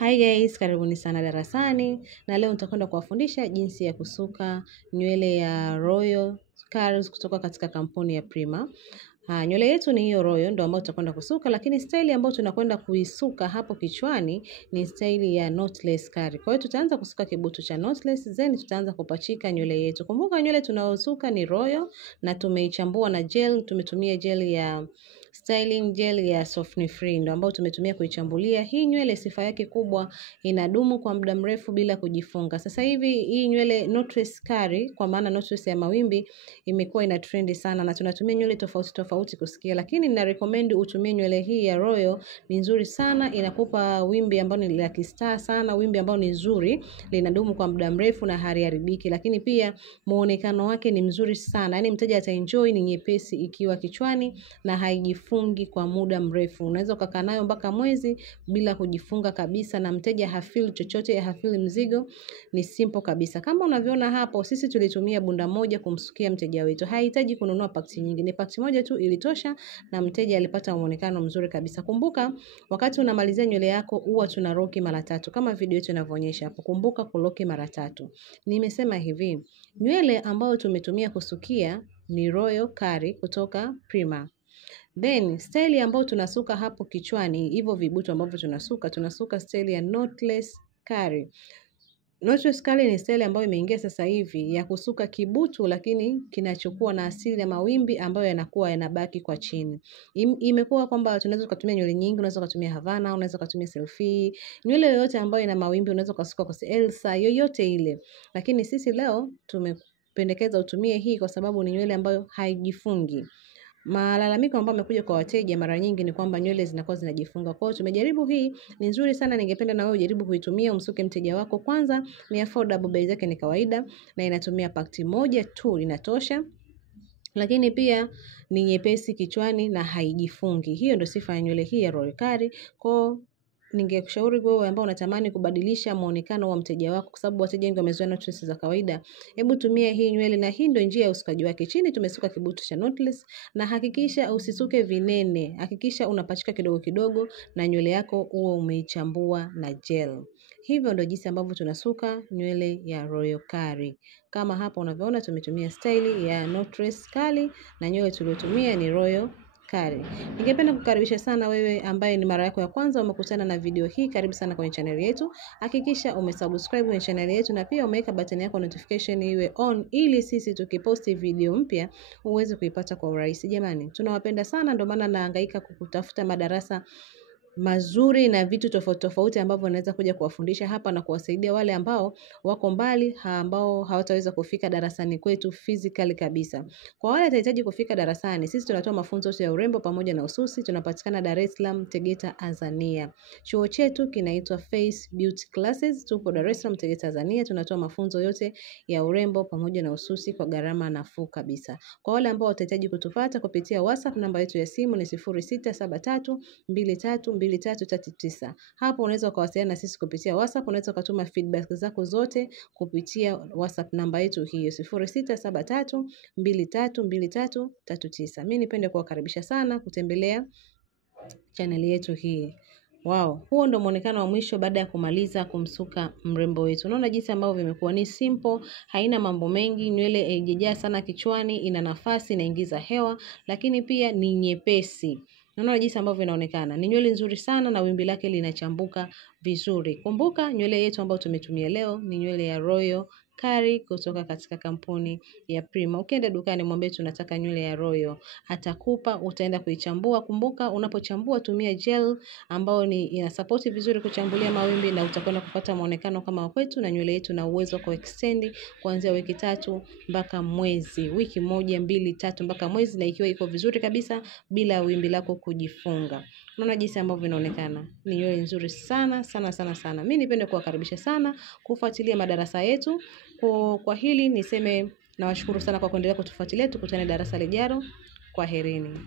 Hi guys, karibuni sana darasani na leo nitakwenda kuwafundisha jinsi ya kusuka nywele ya Royal Curls kutoka katika kampuni ya Prima. Nywele yetu ni hiyo Royal ndio ambayo tutakwenda kusuka, lakini style ambayo tunakwenda kuisuka hapo kichwani ni style ya knotless curly. Kwa hiyo tutaanza kusuka kibutu cha knotless, then tutaanza kupachika nywele yetu. Kumbuka nywele tunayosuka ni Royal na tumeichambua na gel, tumetumia gel ya styling gel ya Softening Free ndio ambayo tumetumia kuichambulia. Hii nywele sifa yake kubwa inadumu kwa muda mrefu bila kujifunga. Sasa hivi hii nywele knotless curly, kwa maana knotless ya mawimbi, imekuwa ina trendi sana na tunatumia nywele tofauti tofauti kusikia, lakini nina recommend utumie nywele hii ya Royal. Ni nzuri sana, inakupa wimbi ambao ni la kistaa sana, wimbi ambao ni nzuri, linadumu kwa muda mrefu na haliharibiki, lakini pia muonekano wake ni mzuri sana. Yaani mteja ataenjoy, ni nyepesi ikiwa kichwani na haijifungi kwa muda mrefu. Unaweza ukakaa nayo mpaka mwezi bila kujifunga kabisa na mteja hafeel chochote, hafeel mzigo. Ni simple kabisa. Kama unavyoona hapo, sisi tulitumia bunda moja kumsukia mteja wetu. Haihitaji kununua pakiti nyingi. Ni pakiti moja tu ilitosha na mteja alipata muonekano mzuri kabisa. Kumbuka wakati unamalizia nywele yako huwa tuna roki mara 3 kama video yetu inavyoonyesha hapo. Kumbuka kuloki mara 3. Nimesema hivi, nywele ambayo tumetumia kusukia ni Royal Curly kutoka Prima. Then style ambayo tunasuka hapo kichwani, hivyo vibutu ambavyo tunasuka style ya knotless curly. Knotless curly ni style ambayo imeingia sasa hivi ya kusuka kibutu, lakini kinachokuwa na asili ya mawimbi ambayo yanakuwa yanabaki kwa chini. Imekuwa kwamba tunaweza kutumia nywele nyingi, unaweza kutumia Havana, unaweza kutumia selfie, nywele yoyote ambayo ina mawimbi unaweza kusuka kwa Elsa, yoyote ile. Lakini sisi leo tumependekeza utumie hii kwa sababu ni nywele ambayo haijifungi. Malalamiko ambayo yamekuja kwa wateja mara nyingi ni kwamba nywele zinakuwa zinajifunga. Kwa hiyo tumejaribu hii, ni nzuri sana, ningependa na wewe ujaribu kuitumia, umsuke mteja wako. Kwanza ni affordable, bei zake ni kawaida na inatumia pakiti moja tu inatosha. Lakini pia ni nyepesi kichwani na haijifungi. Hiyo ndio sifa ya nywele hii ya Royal Curly. Kwa ningekushauri wewe ambao unatamani kubadilisha muonekano wa mteja wako, kwa sababu wateja wengi wamezoea knotless za kawaida. Hebu tumia hii nywele, na hii ndio njia ya usukaji wake. Chini tumesuka kibutu cha knotless, na hakikisha usisuke vinene. Hakikisha unapachika kidogo kidogo na nywele yako uwe umeichambua na gel. Hivyo ndio jinsi ambavyo tunasuka nywele ya Royal Curly. Kama hapa unavyoona tumetumia style ya knotless curly na nywele tuliyotumia ni Royal Curly. Ningependa kukaribisha sana wewe ambaye ni mara yako ya kwanza umekutana na video hii. Karibu sana kwenye channel yetu. Hakikisha umesubscribe kwenye channel yetu na pia umeweka button yako notification iwe on, ili sisi tukiposti video mpya uweze kuipata kwa urahisi. Jamani, tunawapenda sana, ndio maana nahangaika kukutafuta madarasa mazuri na vitu tofauti tofauti ambavyo naweza kuja kuwafundisha hapa na kuwasaidia wale ambao wako mbali, ambao hawataweza kufika darasani kwetu physically kabisa. Kwa wale watahitaji kufika darasani, sisi tunatoa mafunzo yote ya urembo pamoja na ususi. Tunapatikana Dar es Salaam, Tegeta, Tanzania. Chuo chetu kinaitwa Face Beauty Classes. Tupo Dar es Salaam, Tegeta, Tanzania. Tunatoa mafunzo yote ya urembo pamoja na ususi kwa gharama nafuu kabisa. Kwa wale ambao watahitaji kutupata kupitia WhatsApp, namba yetu ya simu ni 0673232339. Hapo unaweza kuwasiliana na sisi kupitia WhatsApp. Unaweza kutuma feedback zako zote kupitia WhatsApp namba yetu hiyo 0673232339. Mimi nipende kuwakaribisha sana kutembelea channel yetu hii. Wow, huo ndo muonekano wa mwisho baada ya kumaliza kumsuka mrembo wetu. Unaona jinsi ambavyo vimekuwa ni simple, haina mambo mengi, nywele haijajaa sana kichwani, ina nafasi, inaingiza hewa, lakini pia ni nyepesi. Unaona jinsi ambavyo inaonekana. Ni nywele nzuri sana na wimbi lake linachambuka vizuri. Kumbuka nywele yetu ambayo tumetumia leo ni nywele ya Royal Curly kutoka katika kampuni ya Prima. Ukienda dukani mwambie tunataka nywele ya Royal, atakupa, utaenda kuichambua. Kumbuka unapochambua tumia gel ambayo ina support vizuri kuchambulia mawimbi, na utakwenda kupata muonekano kama kwetu, na nywele yetu na uwezo wa extend kuanzia wiki 3 mpaka mwezi, wiki 1, 2, 3 mpaka mwezi, na ikiwa iko vizuri kabisa bila wimbi lako kujifunga. Unaona jinsi ambavyo inaonekana. Ni nywele nzuri sana sana sana sana. Mimi nipende kuwakaribisha sana kufuatilia madarasa yetu. Kwa hili niseme nawashukuru sana kwa kuendelea kutufuatilia. Tukutane darasa lijalo. Kwaherini.